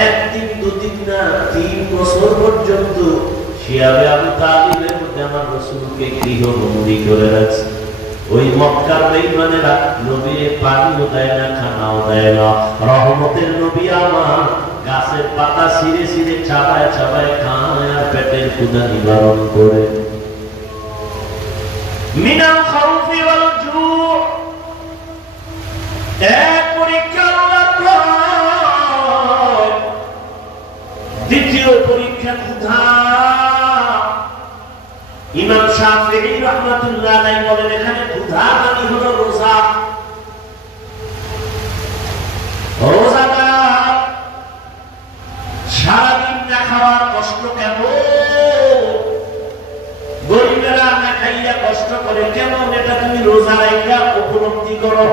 একদিন দুদিন না 3 বছর পর্যন্ত শিয়াবে আবু তালিবের মধ্যে আমার রাসূলকে গৃহবন্দী করে রাখছে। ওই মক্কার বেঈমানেরা নবীর পানিও দেয় না, খানাও দেয় না। রহমতের নবী আমার গাছের পাতা ছিঁড়ে ছিঁড়ে চাবায় চাবায় খায় আর পেটের ক্ষুধা নিবারণ করে। মিনাল খাউফি ওয়াল জু, এক পরীক্ষা আল্লাহর ভয়, দ্বিতীয় পরীক্ষা ক্ষুধা। ইমাম শাফিঈ রাহমাতুল্লাহ আলাইহি বলেন এখানে ক্ষুধা মানে হলো রোজা। রোজাটা সারাদিন না খাওয়ার কষ্ট কেমন, গরিবেরা না খাইয়া কষ্ট করে কেমন, এটা তুমি রোজা রাখা উপলব্ধি করো।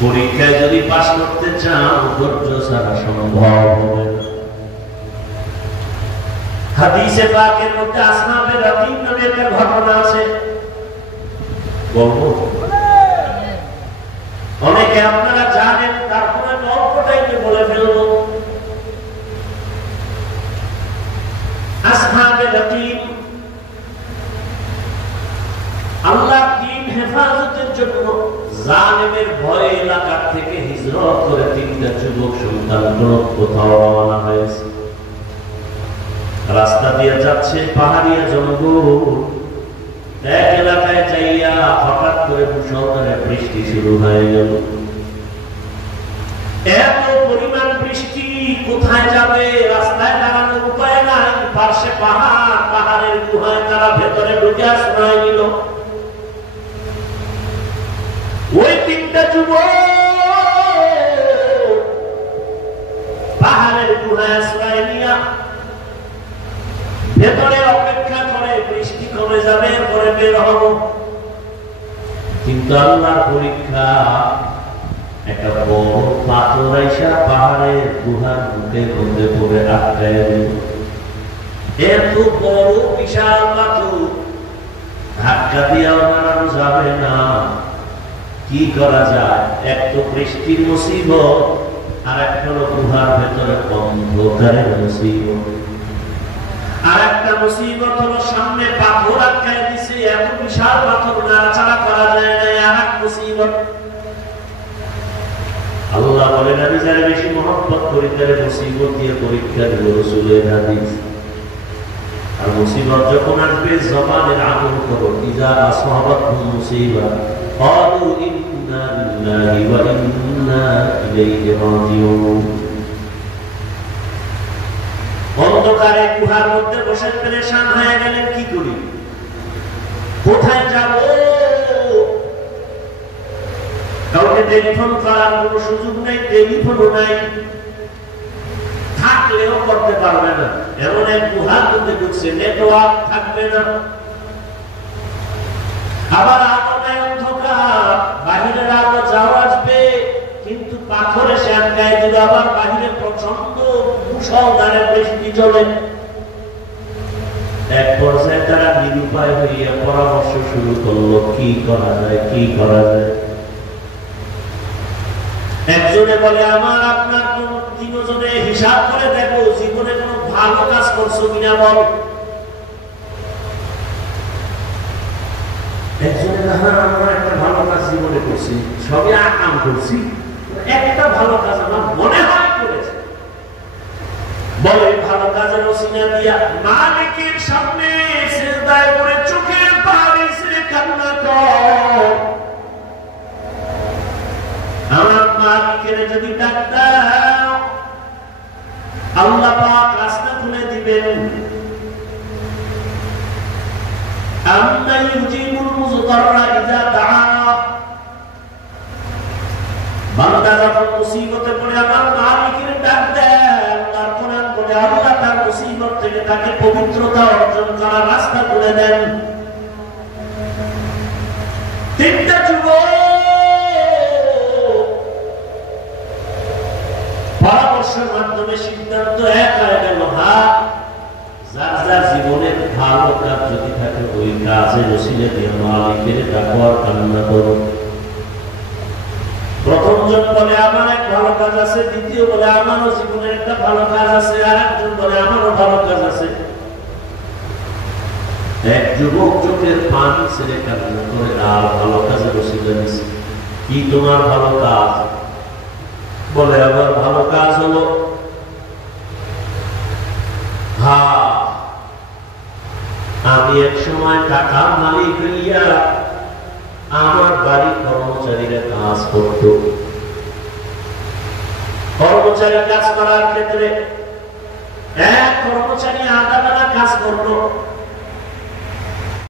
পরীক্ষায় যদি পাস করতে চাও ধৈর্য ছাড়া সম্ভব হবে না। হাদিসে পাকের মধ্যে আসমাবে রাতিন নামে একটা ঘটনা আছে, বলবো? অনেকে আপনারা জানেন, তারপরে অল্প টাইমে বলে ফেলবো। আসমাবে রাতিন আল্লাহর দ্বীন হেফাজতের জন্য জালেমের ভয়ে এলাকা থেকে হিজরত করে 3টা যুবক সন্তান কোথাও রওনা হয়েছে। রাস্তা দিয়ে যাচ্ছে পাহাড়িয়া জঙ্গল, এক এলাকায় যাইয়া হঠাৎ করে মুষলধারে বৃষ্টি শুরু হয়ে গেল। এত পরিমাণ বৃষ্টি, কোথায় যাবে, রাস্তায় দাঁড়ানোর উপায় নাই, পাশে পাহাড়, পাহাড়ের গুহায় তারা ভেতরে ঢুকে আশ্রয় নিল। ওই 3টা যুবক পাহাড়ের গুহায় আশ্রয় নিয়া ভেতরে অপেক্ষা করে বৃষ্টি কমে যাবে, পরে বের হব। কিন্তু আল্লাহর পরীক্ষা, একটা বড় পাথর আইসা পাহাড়ের গুহার মুখে মধ্যে পড়ে আটকায় দিল। এত বড় বিশাল পাথর, ধাক্কা দিয়েও নাড়ানো যাবে না। কি করা যায়? এক তো বৃষ্টির মুসিবত, আর একটা হলো গুহার ভেতরে অন্ধকারের মুসিবত। আর একটা মুসিবত হলো সামনে পাথর আটকায় দিছে, এত বিশাল পাথর নাড়াচাড়া করা যায় না। আর এক মুসিবত, আল্লাহ বলেন আমি যারা বেশি মহব্বত করি তার মুসিবত দিয়ে পরীক্ষা দিব। রাসূলের হাদিস। আর মুসিবত যখন আসবে জবানের আমল করো, ইজা আসহাবাতহুম মুসিবা ক্বালু ইন্না লিল্লাহি ওয়া ইন্না ইলাইহি রাজিউন। অন্ধকারে গুহার মধ্যে বসে পেরেশান হয়ে গেলেন, কি করি, কোথায় যাব? কাউকে টেলিফোন করার কোনো সুযোগ নেই, টেলিফোনও নাই, থাকলেও করতে পারবে না। এমন এক গুহার মধ্যে ঢুকছে, নেটওয়ার্ক থাকবে না। আবার আলো নাই, অন্ধকার, বাহিরের আলো যাও আসবে, কিন্তু পাথরে সে আটকায় দিল। আবার বাহিরে প্রচন্ড মুষলধারে বৃষ্টি চলে। এক পর্যায়ে তারা নিরুপায় হইয়া পরামর্শ শুরু করলো, কি করা যায়, কি করা যায়। একজনে বলে আমার আপনার তিনজনে হিসাব করে দেখো জীবনে কোন ভালো কাজ করছো কিনা বল। একজনে আমরা একটা ভালো কাজ জীবনে করছি, সবই আকাম করছি, একটা ভালো কাজ আমার মনে হয় করেছে। বলে ভালো কাজের ওসিলা দিয়া মালিকের সামনে সিজদায় পড়ে চোখের পানি ছেড়ে কান্না কর। আমার মালিকের যদি ডাক দাও আল্লাহ পাক রাস্তা খুলে দিবেন। আম্মা ইউজিবুল মুযতাররা ইযা দাআ, বান্দা যখন মুসিবতে পড়ে আমার মালিকের ডাক দেয়, আল্লাহর কোরআন বলে আল্লাহ তার মুসিবত থেকে তাকে পবিত্রতা অর্জন করার রাস্তা খুলে দেন। 3টা যুবক পরামর্শের মাধ্যমে সিদ্ধান্ত এক হয়ে গেল, যার যার জীবনের ভালো কাজ যদি থাকে ওই কাজের ওসিলা দিয়ে মালিকের ডাকো আর কান্না করো। প্রথম জন বলে আমার এক ভালো কাজ আছে, দ্বিতীয় বলে আমারও জীবনের একটা ভালো কাজ আছে, আর একজন বলে আমারও ভালো কাজ আছে। এক যুবক চোখের পানি ছেড়ে কান্না করে আর ভালো কাজে বসে গেছে। কি তোমার ভালো কাজ? বলে আবার ভালো কাজ হলো, হ্যাঁ আমি এক সময় টাকার মালিক হইয়া আমার বাড়ির কর্মচারীরা কাজ করত। কর্মচারী কাজ করার ক্ষেত্রে এক কর্মচারী 8 আনা কাজ করত,